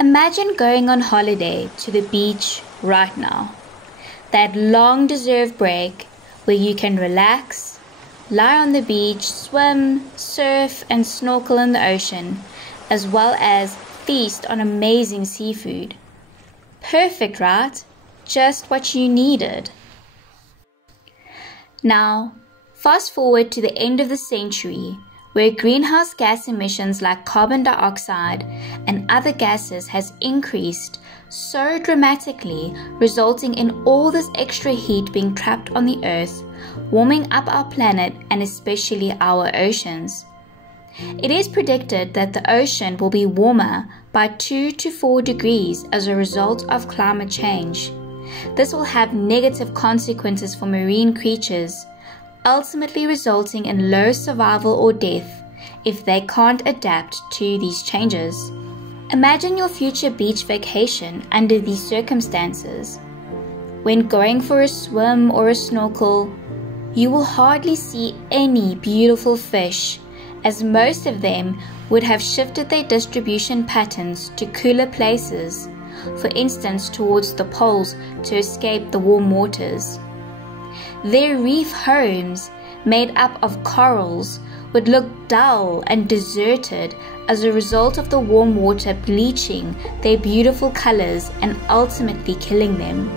Imagine going on holiday to the beach right now. That long-deserved break where you can relax, lie on the beach, swim, surf, and snorkel in the ocean, as well as feast on amazing seafood. Perfect, right? Just what you needed. Now, fast forward to the end of the century, where greenhouse gas emissions like carbon dioxide and other gases has increased so dramatically, resulting in all this extra heat being trapped on the earth, warming up our planet and especially our oceans. It is predicted that the ocean will be warmer by 2 to 4 degrees as a result of climate change. This will have negative consequences for marine creatures, ultimately resulting in low survival or death if they can't adapt to these changes. Imagine your future beach vacation under these circumstances. When going for a swim or a snorkel, you will hardly see any beautiful fish, as most of them would have shifted their distribution patterns to cooler places, for instance towards the poles to escape the warm waters. Their reef homes, made up of corals, would look dull and deserted as a result of the warm water bleaching their beautiful colors and ultimately killing them.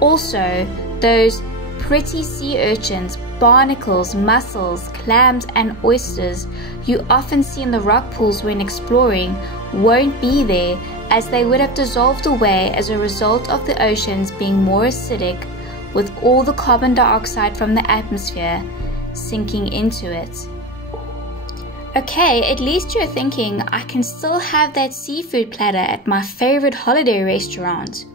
Also, those pretty sea urchins, barnacles, mussels, clams, and oysters you often see in the rock pools when exploring won't be there, as they would have dissolved away as a result of the oceans being more acidic, with all the carbon dioxide from the atmosphere sinking into it. Okay, at least you're thinking, I can still have that seafood platter at my favorite holiday restaurant.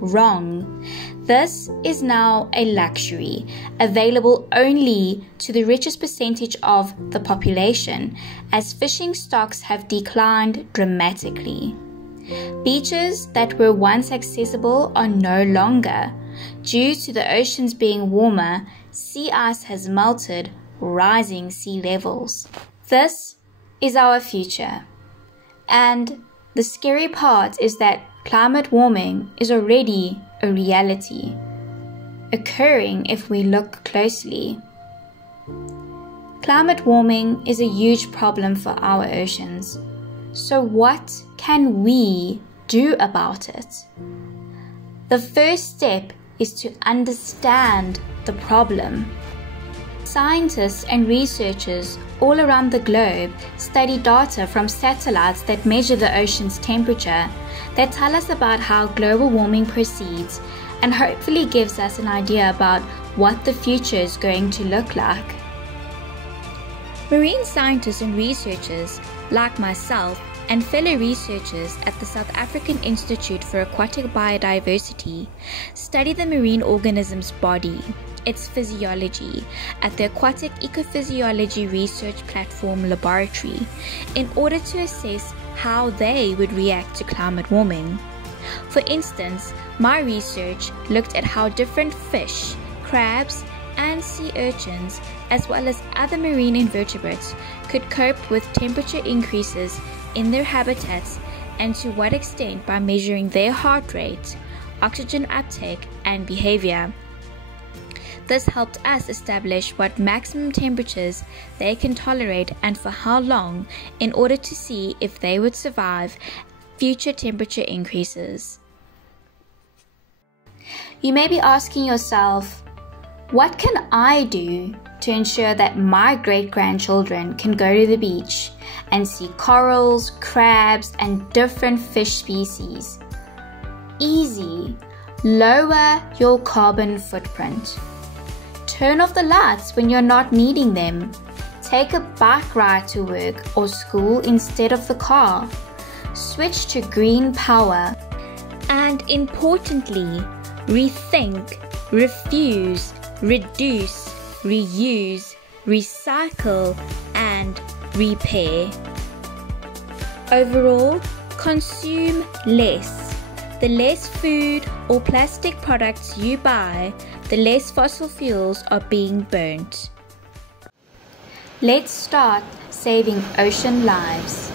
Wrong. This is now a luxury, available only to the richest percentage of the population, as fishing stocks have declined dramatically. Beaches that were once accessible are no longer. Due to the oceans being warmer, sea ice has melted, rising sea levels. This is our future. And the scary part is that climate warming is already a reality, occurring if we look closely. Climate warming is a huge problem for our oceans. So what can we do about it? The first step is to understand the problem. Scientists and researchers all around the globe study data from satellites that measure the ocean's temperature, that tell us about how global warming proceeds, and hopefully gives us an idea about what the future is going to look like. Marine scientists and researchers, like myself, and fellow researchers at the South African Institute for Aquatic Biodiversity study the marine organism's body, its physiology, at the Aquatic Ecophysiology Research Platform Laboratory in order to assess how they would react to climate warming. For instance, my research looked at how different fish, crabs, and sea urchins, as well as other marine invertebrates, could cope with temperature increases in their habitats, and to what extent by measuring their heart rate, oxygen uptake, and behavior. This helped us establish what maximum temperatures they can tolerate and for how long, in order to see if they would survive future temperature increases. You may be asking yourself, what can I do to ensure that my great-grandchildren can go to the beach and see corals, crabs, and different fish species? Easy. Lower your carbon footprint. Turn off the lights when you're not needing them. Take a bike ride to work or school instead of the car. Switch to green power. And importantly, rethink, refuse, reduce, reuse, recycle, and repair. Overall, consume less. The less food or plastic products you buy, the less fossil fuels are being burnt. Let's start saving ocean lives.